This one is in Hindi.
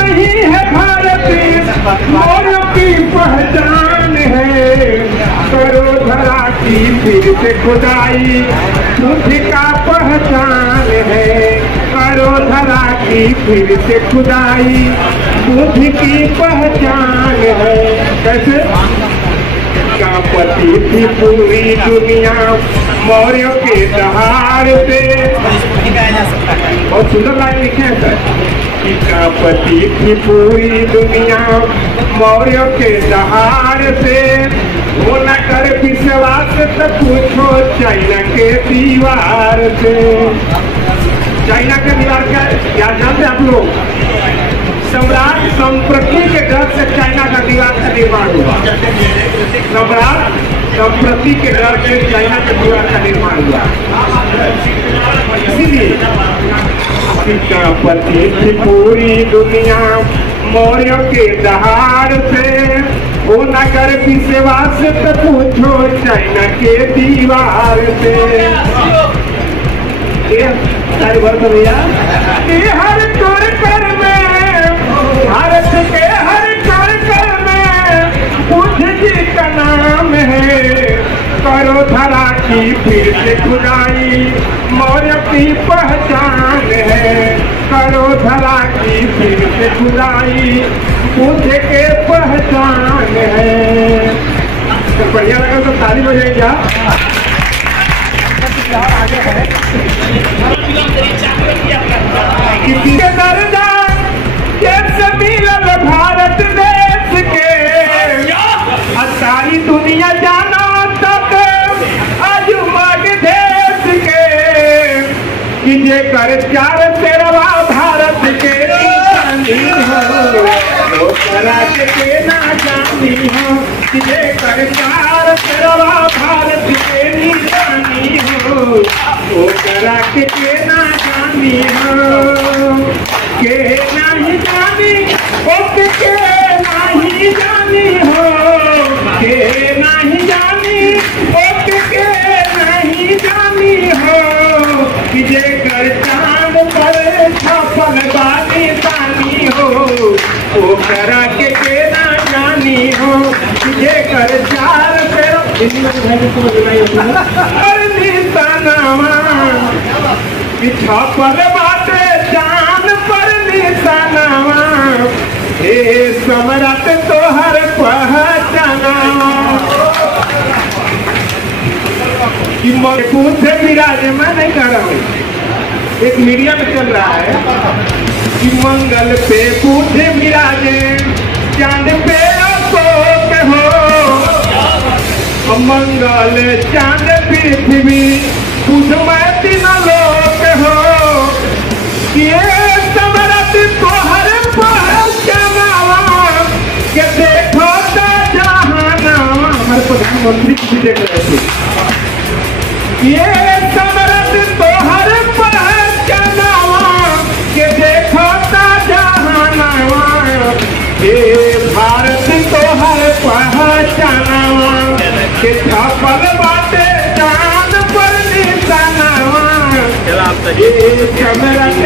नहीं है भारत मौर्यों की पहचान है। करो धरा की फिर से खुदाई बुद्धि का पहचान है। करो धरा की फिर से खुदाई बुद्धि की पहचान है। कैसे कांपती थी पूरी दुनिया मौर्यों के दहाड़ से। बहुत सुंदर लाइन लिखे हैं सर कि कांपती थी पूरी दुनिया मौर्यों के दहाड़ से। वो न कर विश्वास तो पूछो चाइना के दीवार से। चाइना के दीवार क्या जानते आप लोग? सम्राट संप्रति के डर से चाइना का दीवार का निर्माण हुआ। सम्राट संप्रति के डर से चाइना के दीवार का निर्माण हुआ। इसीलिए कांपती थी पूरी दुनिया मौर्यों के दहाड़ से। वो नगर विश्वास तो पूछो चाइना के दीवार से। सारी बात भैया हर कर में भारत के हर कर में बुद्ध जी का नाम है। करो धरा की फिर से खुदाई मौर्य की पहचान है। करो धरा की फिर से खुदाई बुद्ध के पहचान है। तो बढ़िया लगा तो ताली बजाएगा। किसी के दर्जा कैसे मिलल भारत देश के सारी दुनिया जाना तक अजुमग देश के कि जे कर चार तेरवा भारत के निशानी हो। वो करा के ना जानी हो कि जे कर चार तेरवा भारत के निशानी हो। वो करा के ना जानी हो के नहीं जानी के नहीं जानी हो के नहीं जानी के नहीं जानी हो कि जे कर चांद पर छपल बानी तानी हो। वो करा के ना जानी हो कि जे कर चार पीछा पर बाटे चांद पर निशानावा। हे सम्राट तोहर पहचाना कि पूछ विराजमान नहीं कर रहा। एक मीडिया में चल रहा है कि मंगल पे पूछ विराजे चांद पे अशोक हो। मंगल चांद पृथ्वी पूछ मैं तीन लोक हो। ये सम्राट तोहर पहचानावा के देखो जहानावा। हमारे प्रधानमंत्री भी देख रहे थे। ये सम्राट तोहर पहचानावा के देखो जहानावा। ये भारत तोहर पहचानावा के छपल बाटे चांद पर निशानावा। ये सम्राट